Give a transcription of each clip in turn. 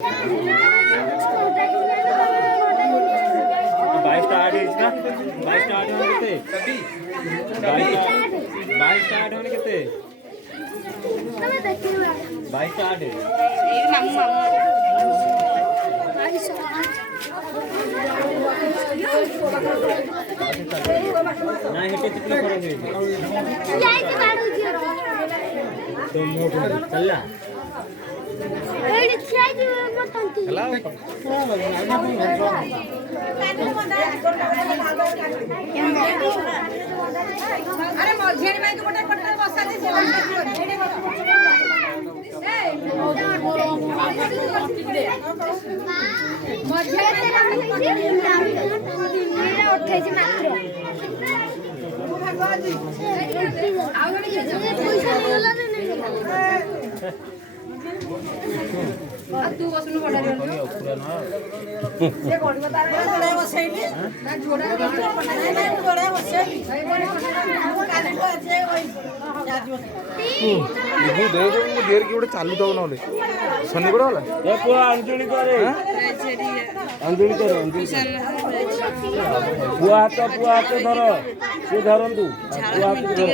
बाईस स्टार्ट है इसका। बाईस स्टार्ट होने कितने? बाईस स्टार्ट होने कितने? बाईस स्टार्ट है। ना हेटे कितना करोगे? तो मोट चला। अरे मझेरी में गोटे पट्टा बसा दे से तू बसनु बड़ा रे ये गोड़ी बता रे जोड़ा बसेली ना जोड़ा नहीं जोड़ा बसेली काली को जे वही देखो दे दो मु देर की गोटे चालू दव नले सनी गोड़ होला ए पुआ अंजुली करे अंजुली करो अंजुली पुआ हाथ धरो से धरंतु पुआ हाथ धरो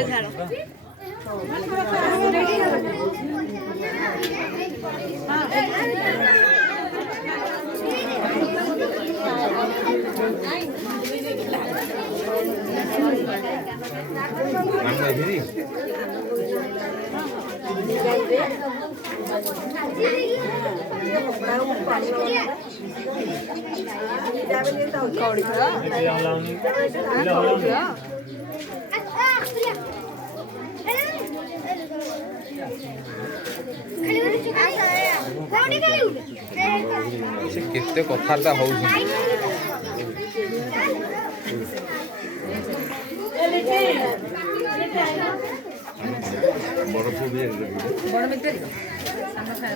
से केते कथारता होउछ बड़ फुबे बड़ मिटर सामने खाए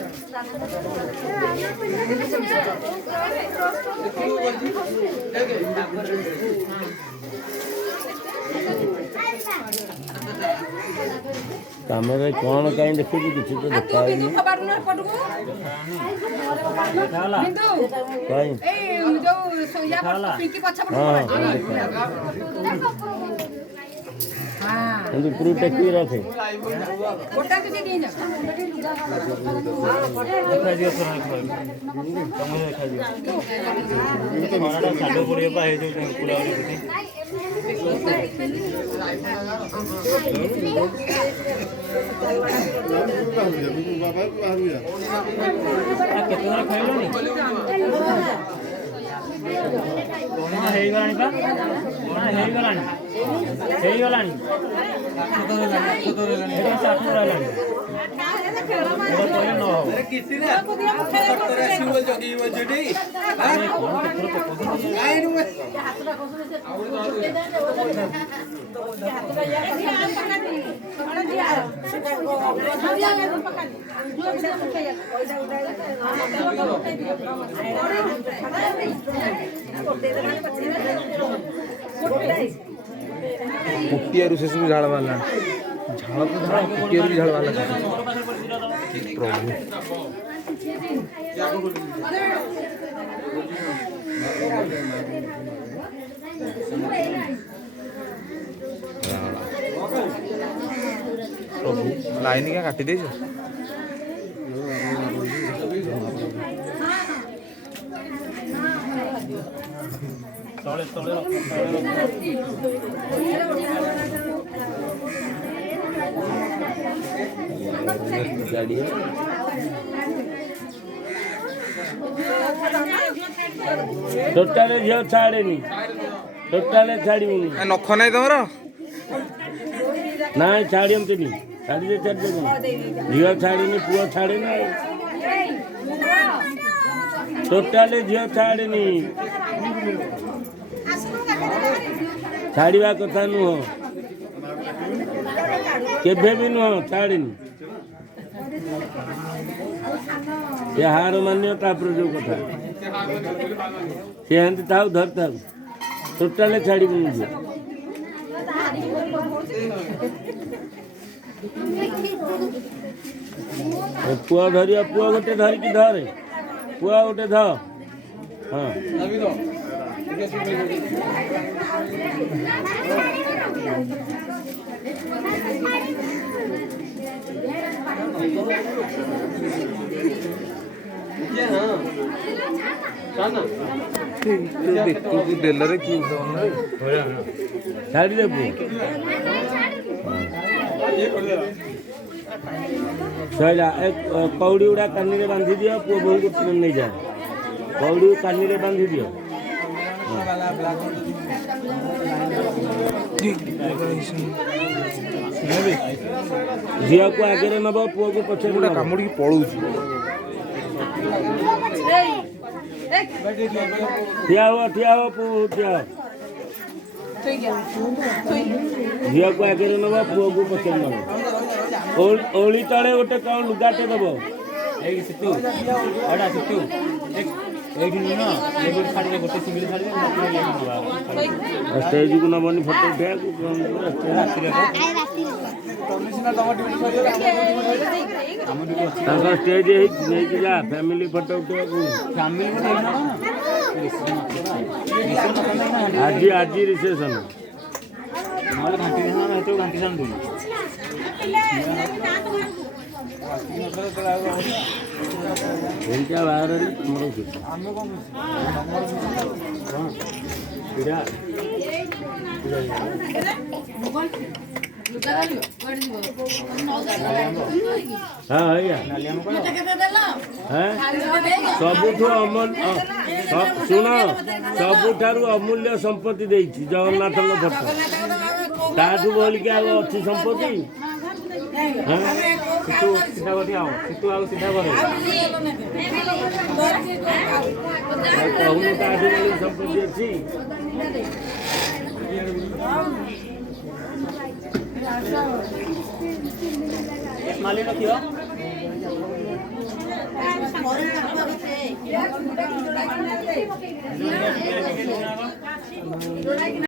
तमें कौन कहीं देखी किसी तो देखा ही नहीं कहीं କିନ୍ତୁ ପୁରୀ ଟେକି ରଖେ ଦେଖାଯିବ ତମେ ଦେଖାଯିବ ସାଡୁ ପଡ଼ିବ ପା ହେଇଯାଉ ପୁରା କେତେ ଥର ଖାଇଲଣି ହେଇଗଲାଣି ପା ହେଇଗଲାଣି ହେଇଗଲାଣି कुटियारू से सब झाड़ वाला झाड़ तो झाड़ कुटियारू भी झाड़ वाला प्रभु प्रभु लाइन क्या काटी दे तले तले गाड़ी टोटाले झियो छाड़ेनी टोटाले छाड़ीनी नख नहीं तुमर ना छाड़ीनी छाड़ी दे झियो छाड़ीनी पुआ छाड़ेनी टोटाले झियो छाड़ेनी छाड़ा कथा नुह केभे भी नुह छाड़ीनी से हार मान्य तापर जो कथा सी एमती था धर था टोटाले छाड़ी पुआ धरिया पुआ गोटे धरिकी धरे ପୁଅ ଗୋଟେ ଧ ହଁ ଦେଲରେ କି ଛାଡ଼ିଦେ ପୁଅ ସଇଲା ଏ କଉଡ଼ି ଗୁଡ଼ା କାନିରେ ବାନ୍ଧି ଦିଅ ପୁଅ ବୋହୂଙ୍କୁ ନେଇଯାଏ କଉଡ଼ି କାନିରେ ବାନ୍ଧି ଦିଅ ଝିଅକୁ ଆଗରେ ନେବ ପୁଅକୁ ପଛରେ ନେବ। କାମୁଡ଼ିକି ପଳଉଛି ଠିଆ ହୁଅ ପୁଅ ଠିଆ ହୁଅ ଝିଅକୁ ଆଗରେ ନେବ ପୁଅକୁ ପଛରେ ନେବ ଓଳି ତଳେ ଗୋଟେ କ'ଣ ଲୁଗାଟେ ଦେବ ଷ୍ଟେଜକୁ ନେବନି ଫଟୋ ଉଠେଇବାକୁ ତାଙ୍କର ଷ୍ଟେଜ ହେଇଛି ନେଇକି ଯା ଫ୍ୟାମିଲି ଫଟୋ ଉଠେଇବାକୁ ଆଜି ରିସେପସନ୍ ଏଇଟା ବାହାରରେ ଆମର ସବୁଠୁ ଶୁଣ ସବୁଠାରୁ ଅମୂଲ୍ୟ ସମ୍ପତ୍ତି ଦେଇଛି ଜଗନ୍ନାଥଙ୍କ ଫଟୋ ତାଠୁ ବୋଲିକି ଆଉ ଅଛି ସମ୍ପତ୍ତି କହୁନୁ ତାଠୁ ବୋଲି ସମ୍ପତ୍ତି ଅଛି माली रखियो